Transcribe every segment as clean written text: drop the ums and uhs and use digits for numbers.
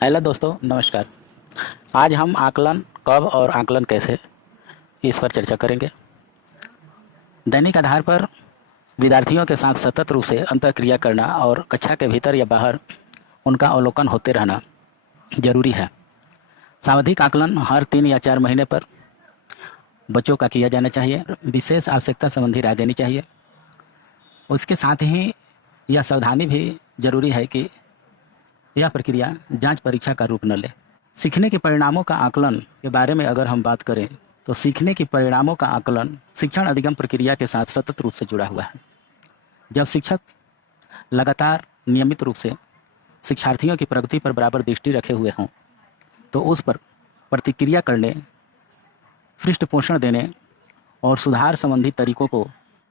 Hello दोस्तों, नमस्कार। आज हम आकलन कब और आकलन कैसे, इस पर चर्चा करेंगे। दैनिक आधार पर विद्यार्थियों के साथ सतत रूप से अंतःक्रिया करना और कक्षा के भीतर या बाहर उनका अवलोकन होते रहना जरूरी है। सावधिक आकलन हर 3 या 4 महीने पर बच्चों का किया जाना चाहिए। विशेष आवश्यकता संबंधी राय देनी चाहिए। उसके साथ ही यह सावधानी भी जरूरी है कि यह प्रक्रिया जांच परीक्षा का रूप न ले। सीखने के परिणामों का आकलन के बारे में अगर हम बात करें तो सीखने के परिणामों का आकलन शिक्षण अधिगम प्रक्रिया के साथ सतत रूप से जुड़ा हुआ है। जब शिक्षक लगातार नियमित रूप से शिक्षार्थियों की प्रगति पर बराबर दृष्टि रखे हुए हों तो उस पर प्रतिक्रिया करने, पृष्ठपोषण देने और सुधार संबंधी तरीकों को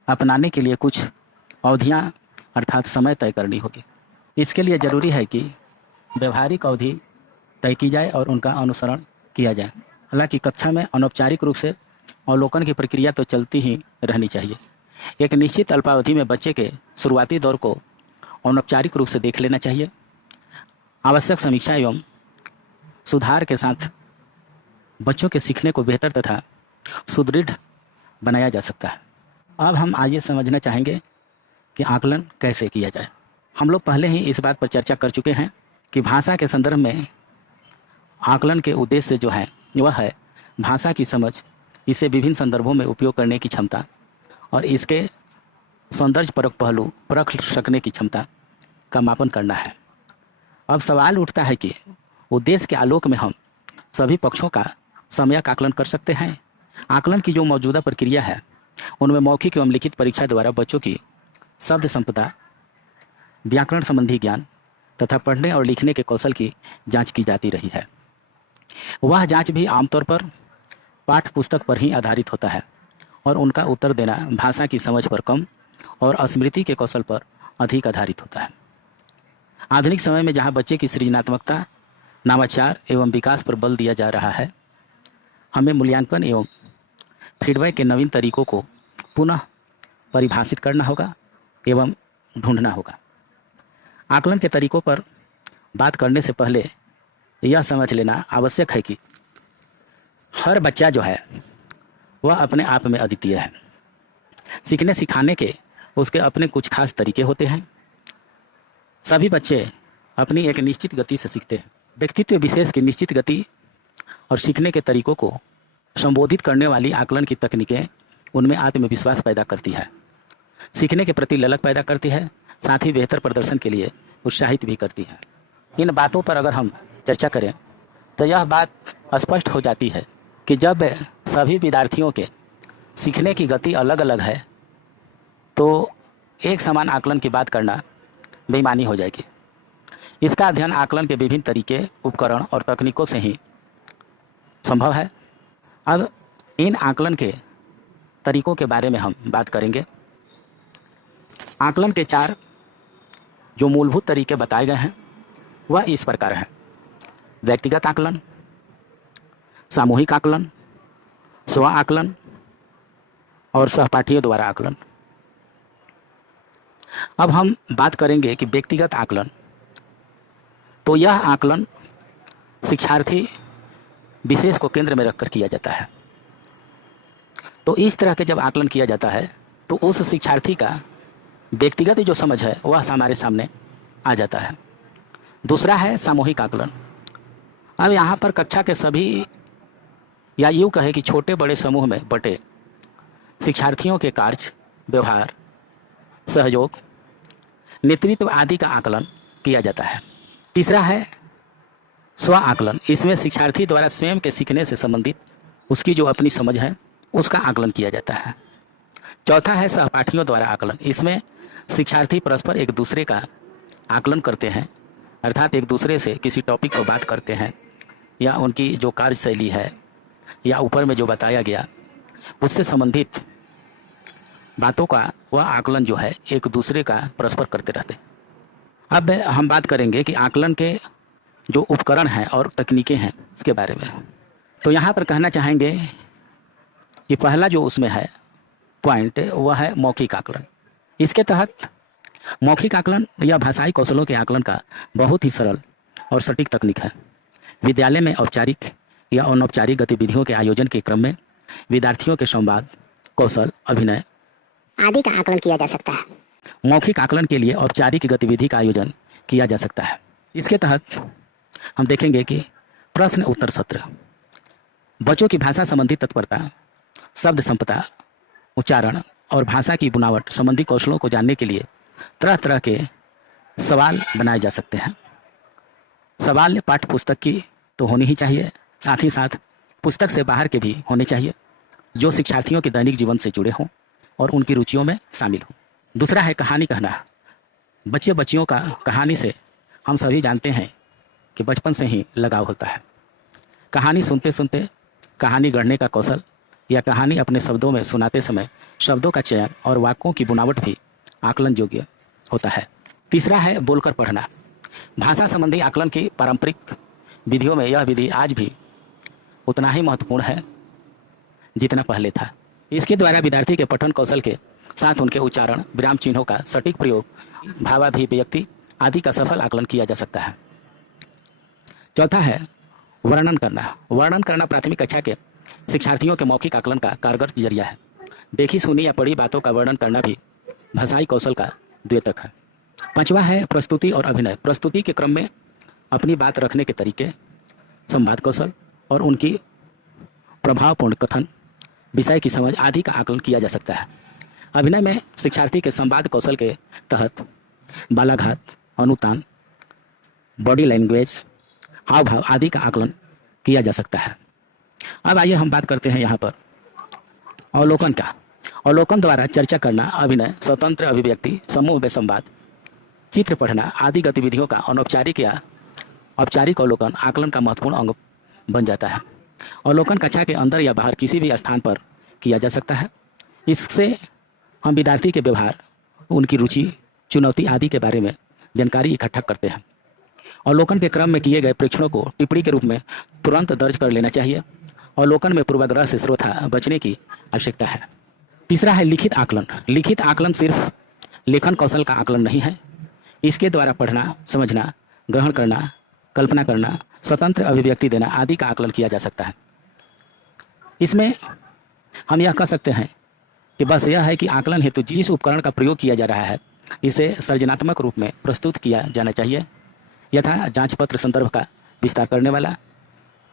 अपनाने के लिए कुछ अवधियां अर्थात समय तय करनी होगी। इसके लिए ज़रूरी है कि व्यवहारिक अवधि तय की जाए और उनका अनुसरण किया जाए। हालांकि कक्षा में अनौपचारिक रूप से अवलोकन की प्रक्रिया तो चलती ही रहनी चाहिए। एक निश्चित अल्पावधि में बच्चे के शुरुआती दौर को अनौपचारिक रूप से देख लेना चाहिए। आवश्यक समीक्षा एवं सुधार के साथ बच्चों के सीखने को बेहतर तथा सुदृढ़ बनाया जा सकता है। अब हम आइए समझना चाहेंगे कि आकलन कैसे किया जाए। हम लोग पहले ही इस बात पर चर्चा कर चुके हैं कि भाषा के संदर्भ में आकलन के उद्देश्य जो है वह है भाषा की समझ, इसे विभिन्न संदर्भों में उपयोग करने की क्षमता और इसके सौंदर्यपरक पहलू परख सकने की क्षमता का मापन करना है। अब सवाल उठता है कि उद्देश्य के आलोक में हम सभी पक्षों का सम्यक आकलन कर सकते हैं। आकलन की जो मौजूदा प्रक्रिया है उनमें मौखिक एवं लिखित परीक्षा द्वारा बच्चों की शब्द संपदा, व्याकरण संबंधी ज्ञान तथा पढ़ने और लिखने के कौशल की जांच की जाती रही है। वह जांच भी आमतौर पर पाठ्य पुस्तक पर ही आधारित होता है और उनका उत्तर देना भाषा की समझ पर कम और स्मृति के कौशल पर अधिक आधारित होता है। आधुनिक समय में जहां बच्चे की सृजनात्मकता, नवाचार एवं विकास पर बल दिया जा रहा है, हमें मूल्यांकन एवं फीडबैक के नवीन तरीकों को पुनः परिभाषित करना होगा एवं ढूंढना होगा। आकलन के तरीकों पर बात करने से पहले यह समझ लेना आवश्यक है कि हर बच्चा जो है वह अपने आप में अद्वितीय है। सीखने सिखाने के उसके अपने कुछ खास तरीके होते हैं। सभी बच्चे अपनी एक निश्चित गति से सीखते हैं। व्यक्तित्व विशेष की निश्चित गति और सीखने के तरीकों को संबोधित करने वाली आकलन की तकनीकें उनमें आत्मविश्वास पैदा करती है, सीखने के प्रति ललक पैदा करती है, साथ ही बेहतर प्रदर्शन के लिए उत्साहित भी करती है। इन बातों पर अगर हम चर्चा करें तो यह बात स्पष्ट हो जाती है कि जब सभी विद्यार्थियों के सीखने की गति अलग अलग है तो एक समान आकलन की बात करना बेईमानी हो जाएगी। इसका अध्ययन आकलन के विभिन्न तरीके, उपकरण और तकनीकों से ही संभव है। अब इन आकलन के तरीकों के बारे में हम बात करेंगे। आकलन के 4 जो मूलभूत तरीके बताए गए हैं वह इस प्रकार हैं: व्यक्तिगत आकलन, सामूहिक आकलन, स्व आकलन और सहपाठियों द्वारा आकलन। अब हम बात करेंगे कि व्यक्तिगत आकलन, तो यह आकलन शिक्षार्थी विशेष को केंद्र में रखकर किया जाता है। तो इस तरह के जब आकलन किया जाता है तो उस शिक्षार्थी का व्यक्तिगत जो समझ है वह हमारे सामने आ जाता है। दूसरा है सामूहिक आकलन। अब यहाँ पर कक्षा के सभी, या यूँ कहे कि छोटे बड़े समूह में बटे शिक्षार्थियों के कार्य, व्यवहार, सहयोग, नेतृत्व आदि का आकलन किया जाता है। तीसरा है स्व आकलन। इसमें शिक्षार्थी द्वारा स्वयं के सीखने से संबंधित उसकी जो अपनी समझ है उसका आकलन किया जाता है। चौथा है सहपाठियों द्वारा आकलन। इसमें शिक्षार्थी परस्पर एक दूसरे का आकलन करते हैं, अर्थात एक दूसरे से किसी टॉपिक पर बात करते हैं या उनकी जो कार्यशैली है या ऊपर में जो बताया गया उससे संबंधित बातों का वह आकलन जो है एक दूसरे का परस्पर करते रहते हैं। अब हम बात करेंगे कि आकलन के जो उपकरण हैं और तकनीकें हैं उसके बारे में। तो यहाँ पर कहना चाहेंगे कि पहला जो उसमें है पॉइंट वह है मौखिक आकलन। इसके तहत मौखिक आकलन या भाषाई कौशलों के आकलन का बहुत ही सरल और सटीक तकनीक है। विद्यालय में औपचारिक या अनौपचारिक गतिविधियों के आयोजन के क्रम में विद्यार्थियों के संवाद, कौशल, अभिनय आदि का आकलन किया जा सकता है। मौखिक आकलन के लिए औपचारिक गतिविधि का आयोजन किया जा सकता है। इसके तहत हम देखेंगे कि प्रश्न उत्तर सत्र, बच्चों की भाषा संबंधी तत्परता, शब्द संपदा, उच्चारण और भाषा की बुनावट संबंधी कौशलों को जानने के लिए तरह तरह के सवाल बनाए जा सकते हैं। सवाल पाठ्य पुस्तक की तो होनी ही चाहिए, साथ ही साथ पुस्तक से बाहर के भी होने चाहिए जो शिक्षार्थियों के दैनिक जीवन से जुड़े हों और उनकी रुचियों में शामिल हों। दूसरा है कहानी कहना। बच्चे बच्चियों का कहानी से हम सभी जानते हैं कि बचपन से ही लगाव होता है। कहानी सुनते सुनते कहानी गढ़ने का कौशल या कहानी अपने शब्दों में सुनाते समय शब्दों का चयन और वाक्यों की बुनावट भी आकलन योग्य होता है। तीसरा है बोलकर पढ़ना। भाषा संबंधी आकलन की पारंपरिक विधियों में यह विधि आज भी उतना ही महत्वपूर्ण है जितना पहले था। इसके द्वारा विद्यार्थी के पठन कौशल के साथ उनके उच्चारण, विराम चिन्हों का सटीक प्रयोग, भावाभिव्यक्ति आदि का सफल आकलन किया जा सकता है। चौथा है वर्णन करना। वर्णन करना प्राथमिक कक्षा के शिक्षार्थियों के मौखिक आकलन का कारगर जरिया है। देखी सुनी या पढ़ी बातों का वर्णन करना भी भाषाई कौशल का द्योतक है। पांचवा है प्रस्तुति और अभिनय। प्रस्तुति के क्रम में अपनी बात रखने के तरीके, संवाद कौशल और उनकी प्रभावपूर्ण कथन, विषय की समझ आदि का आकलन किया जा सकता है। अभिनय में शिक्षार्थी के संवाद कौशल के तहत बालाघात, अनुतान, बॉडी लैंग्वेज, हाव भाव आदि का आकलन किया जा सकता है। अब आइए हम बात करते हैं यहाँ पर अवलोकन का। अवलोकन द्वारा चर्चा करना, अभिनय, स्वतंत्र अभिव्यक्ति, समूह में संवाद, चित्र पढ़ना आदि गतिविधियों का अनौपचारिक या औपचारिक अवलोकन आकलन का महत्वपूर्ण अंग बन जाता है। अवलोकन कक्षा के अंदर या बाहर किसी भी स्थान पर किया जा सकता है। इससे हम विद्यार्थी के व्यवहार, उनकी रुचि, चुनौती आदि के बारे में जानकारी इकट्ठा करते हैं। अवलोकन के क्रम में किए गए परीक्षणों को टिप्पणी के रूप में तुरंत दर्ज कर लेना चाहिए। अवलोकन में पूर्वाग्रह से श्रोता बचने की आवश्यकता है। तीसरा है लिखित आकलन। लिखित आकलन सिर्फ लेखन कौशल का आकलन नहीं है। इसके द्वारा पढ़ना, समझना, ग्रहण करना, कल्पना करना, स्वतंत्र अभिव्यक्ति देना आदि का आकलन किया जा सकता है। इसमें हम यह कह सकते हैं कि बस यह है कि आकलन हेतु जिस उपकरण का प्रयोग किया जा रहा है इसे सृजनात्मक रूप में प्रस्तुत किया जाना चाहिए, यथा जांच पत्र संदर्भ का विस्तार करने वाला,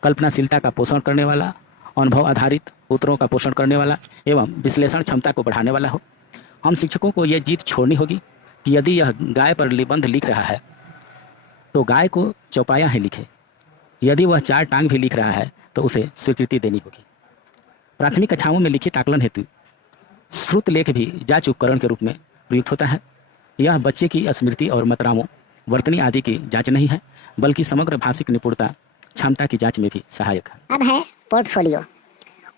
कल्पनाशीलता का पोषण करने वाला, अनुभव आधारित उत्तरों का पोषण करने वाला एवं विश्लेषण क्षमता को बढ़ाने वाला हो। हम शिक्षकों को यह जीत छोड़नी होगी कि यदि यह गाय पर निबंध लिख रहा है तो गाय को चौपाया ही लिखे। यदि वह 4 टांग भी लिख रहा है तो उसे स्वीकृति देनी होगी। प्राथमिक कक्षाओं में लिखित आकलन हेतु श्रुत लेख भी जांच उपकरण के रूप में प्रयुक्त होता है। यह बच्चे की स्मृति और मतरामों, वर्तनी आदि की जांच नहीं है, बल्कि समग्र भाषिक निपुणता, क्षमता की जांच में भी सहायक है। अब है पोर्टफोलियो।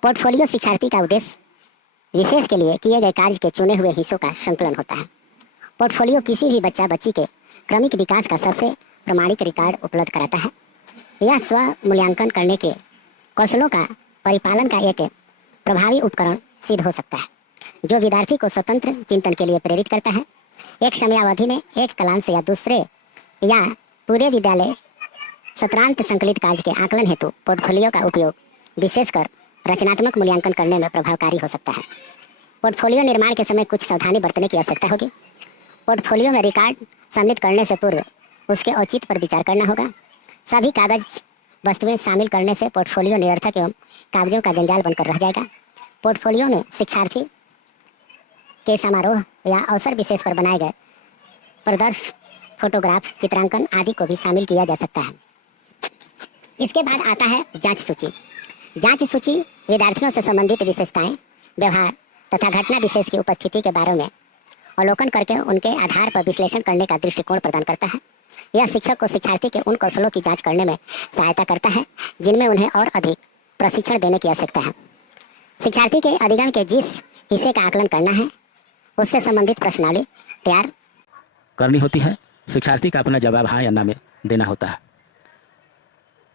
पोर्टफोलियो शिक्षार्थी का उद्देश्य विशेष के लिए किए गए कार्य के चुने हुए हिस्सों का संकलन होता है। पोर्टफोलियो किसी भी बच्चा बच्ची के क्रमिक विकास का सबसे प्रमाणिक रिकॉर्ड उपलब्ध कराता है। यह स्व मूल्यांकन करने के कौशलों का परिपालन का एक प्रभावी उपकरण सिद्ध हो सकता है, जो विद्यार्थी को स्वतंत्र चिंतन के लिए प्रेरित करता है। एक समयावधि में एक कलांश से या दूसरे या पूरे विद्यालय सत्रांत संकलित कार्य के आकलन हेतु पोर्टफोलियो का उपयोग विशेषकर रचनात्मक मूल्यांकन करने में प्रभावकारी हो सकता है। पोर्टफोलियो निर्माण के समय कुछ सावधानी बरतने की आवश्यकता होगी। पोर्टफोलियो में रिकॉर्ड सम्मिलित करने से पूर्व उसके औचित्य पर विचार करना होगा। सभी कागज वस्तुएं शामिल करने से पोर्टफोलियो निरर्थक एवं कागजों का जंजाल बनकर रह जाएगा। पोर्टफोलियो में शिक्षार्थी के समारोह या अवसर विशेष पर बनाए गए प्रदर्श, फोटोग्राफ, चित्रांकन आदि को भी शामिल किया जा सकता है। इसके बाद आता है जांच सूची। जांच सूची विद्यार्थियों से संबंधित विशेषताएं, व्यवहार तथा घटना विशेष की उपस्थिति के बारे में अवलोकन करके उनके आधार पर विश्लेषण करने का दृष्टिकोण प्रदान करता है। यह शिक्षक को शिक्षार्थी के उन कौशलों की जांच करने में सहायता करता है जिनमें उन्हें और अधिक प्रशिक्षण देने की आवश्यकता है। शिक्षार्थी के अधिगम के जिस हिस्से का आकलन करना है उससे संबंधित प्रश्नावली तैयार करनी होती है। शिक्षार्थी का अपना जवाब हाँ या ना में देना होता है।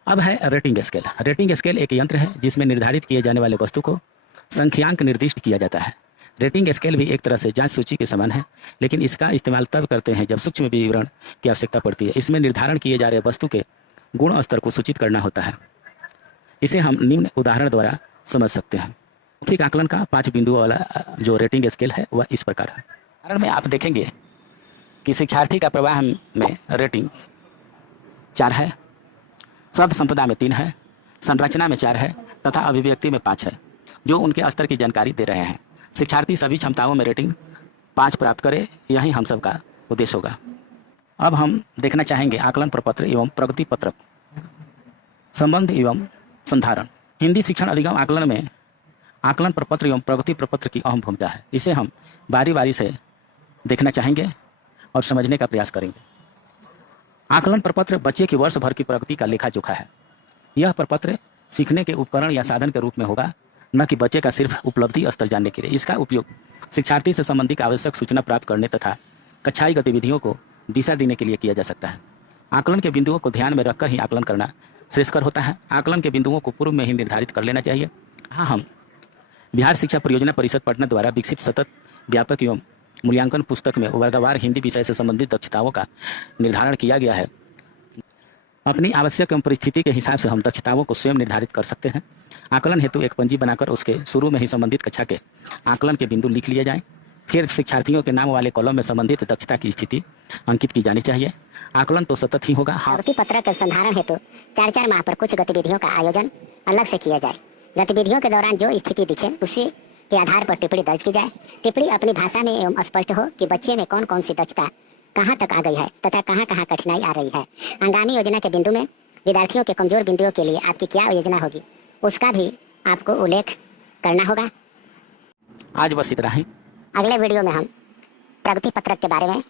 अब है रेटिंग स्केल। रेटिंग स्केल एक यंत्र है जिसमें निर्धारित किए जाने वाले वस्तु को संख्यांक निर्दिष्ट किया जाता है। रेटिंग स्केल भी एक तरह से जांच सूची के समान है, लेकिन इसका इस्तेमाल तब करते हैं जब सूक्ष्म विवरण की आवश्यकता पड़ती है। इसमें निर्धारण किए जा रहे वस्तु के गुण स्तर को सूचित करना होता है। इसे हम निम्न उदाहरण द्वारा समझ सकते हैं। मौखिक आकलन का 5 बिंदुओं वाला जो रेटिंग स्केल है वह इस प्रकार है। उदाहरण में आप देखेंगे कि शिक्षार्थी का प्रवाह में रेटिंग 4 है, शब्द संपदा में 3 है, संरचना में 4 है तथा अभिव्यक्ति में 5 है, जो उनके स्तर की जानकारी दे रहे हैं। शिक्षार्थी सभी क्षमताओं में रेटिंग 5 प्राप्त करे, यही हम सबका उद्देश्य होगा। अब हम देखना चाहेंगे आकलन प्रपत्र एवं प्रगति पत्रक, संबंध एवं संधारण। हिंदी शिक्षण अधिगम आकलन में आकलन प्रपत्र एवं प्रगति प्रपत्र की अहम भूमिका है। इसे हम बारी बारी से देखना चाहेंगे और समझने का प्रयास करेंगे। आकलन प्रपत्र बच्चे की वर्ष भर की प्रगति का लेखा जोखा है। यह प्रपत्र सीखने के उपकरण या साधन के रूप में होगा, न कि बच्चे का सिर्फ उपलब्धि स्तर जानने के लिए। इसका उपयोग शिक्षार्थी से संबंधित आवश्यक सूचना प्राप्त करने तथा कक्षाई गतिविधियों को दिशा देने के लिए किया जा सकता है। आकलन के बिंदुओं को ध्यान में रखकर ही आकलन करना श्रेयस्कर होता है। आकलन के बिंदुओं को पूर्व में ही निर्धारित कर लेना चाहिए। हाँ, हम बिहार शिक्षा परियोजना परिषद पटना द्वारा विकसित सतत व्यापक एवं मूल्यांकन पुस्तक में वर्गवार हिंदी विषय से संबंधित दक्षताओं का निर्धारण किया गया है। अपनी आवश्यक एवं परिस्थिति के हिसाब से हम दक्षताओं को स्वयं निर्धारित कर सकते हैं। आकलन हेतु एक पंजी बनाकर उसके शुरू में ही संबंधित कक्षा के आकलन के बिंदु लिख लिए जाएं। फिर शिक्षार्थियों के नाम वाले कॉलम में संबंधित दक्षता की स्थिति अंकित की जानी चाहिए। आकलन तो सतत ही होगा। प्रगति पत्रक के संधारण हेतु 4-4 माह पर कुछ गतिविधियों का आयोजन अलग से किया जाए। गतिविधियों के दौरान जो स्थिति दिखे उसी के आधार पर टिप्पणी दर्ज की जाए। टिप्पणी अपनी भाषा में एवं स्पष्ट हो कि बच्चे में कौन कौन सी दक्षता कहाँ तक आ गई है तथा कहाँ कहाँ कठिनाई आ रही है। आगामी योजना के बिंदु में विद्यार्थियों के कमजोर बिंदुओं के लिए आपकी क्या योजना होगी, उसका भी आपको उल्लेख करना होगा। आज बस इतना ही। अगले वीडियो में हम प्रगति पत्रक के बारे में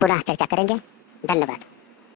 पुनः चर्चा करेंगे। धन्यवाद।